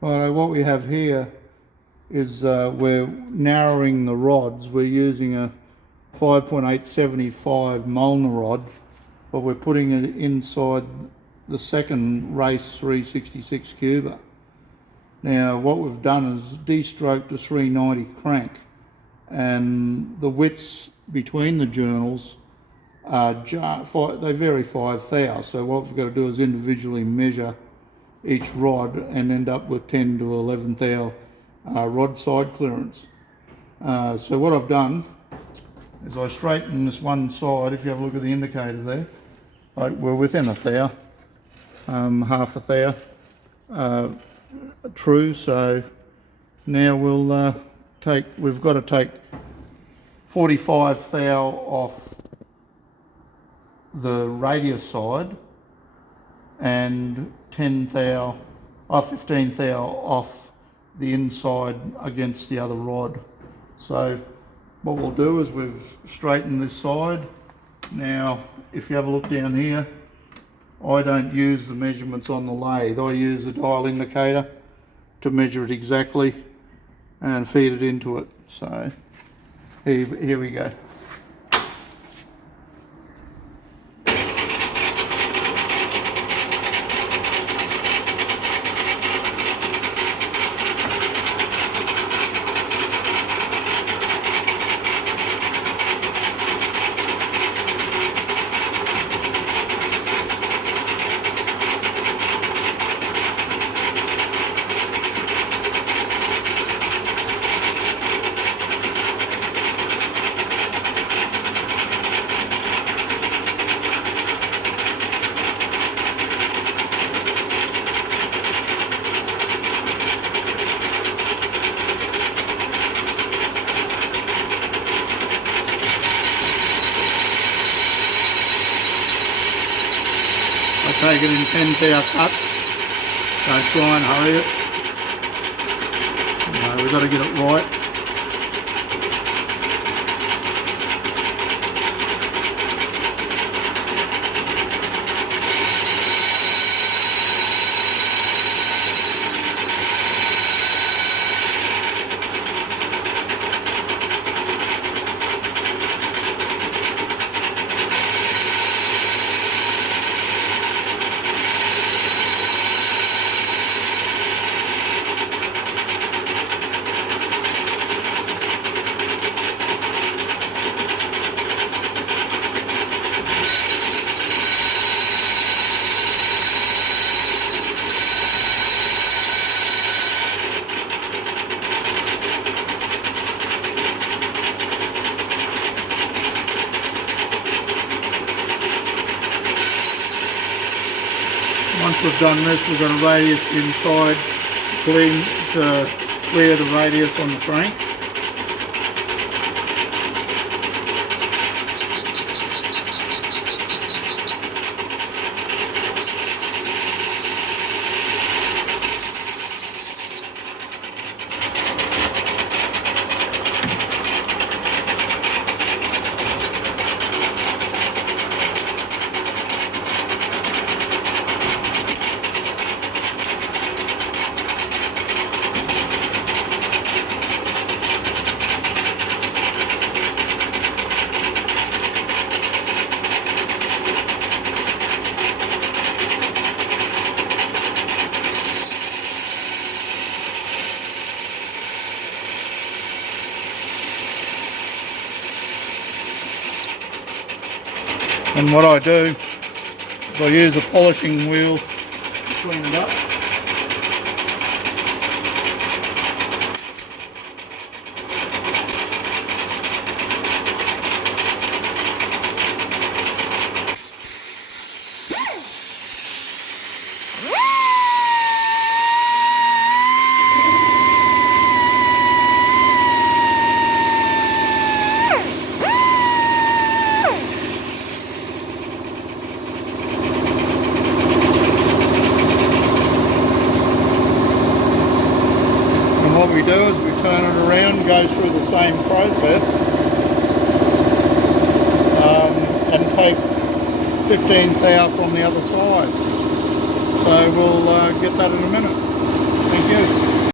Right, what we have here is we're narrowing the rods. We're using a 5.875 Molnar rod, but we're putting it inside the second race 366 cuber. Now what we've done is destroked a 390 crank, and the widths between the journals are they vary 5 thou. So what we've got to do is individually measure each rod and end up with 10 to 11 thou rod side clearance. So what I've done is I straighten this one side. If you have a look at the indicator there, we're within a thou, half a thou true. So now we've got to take 45 thou off the radius side and 10 thou, 15 thou off the inside against the other rod. So what we'll do is we've straightened this side. Now if you have a look down here, I don't use the measurements on the lathe. I use a dial indicator to measure it exactly and feed it into it. So here we go. I take it in 10 thou cuts. Don't try and hurry it. No, we've got to get it right. Once we've done this, we've got a radius inside to clear the radius on the crank. And what I do is I use a polishing wheel to clean it up. What we do is we turn it around, go through the same process, and take 15 thou from the other side. So we'll get that in a minute.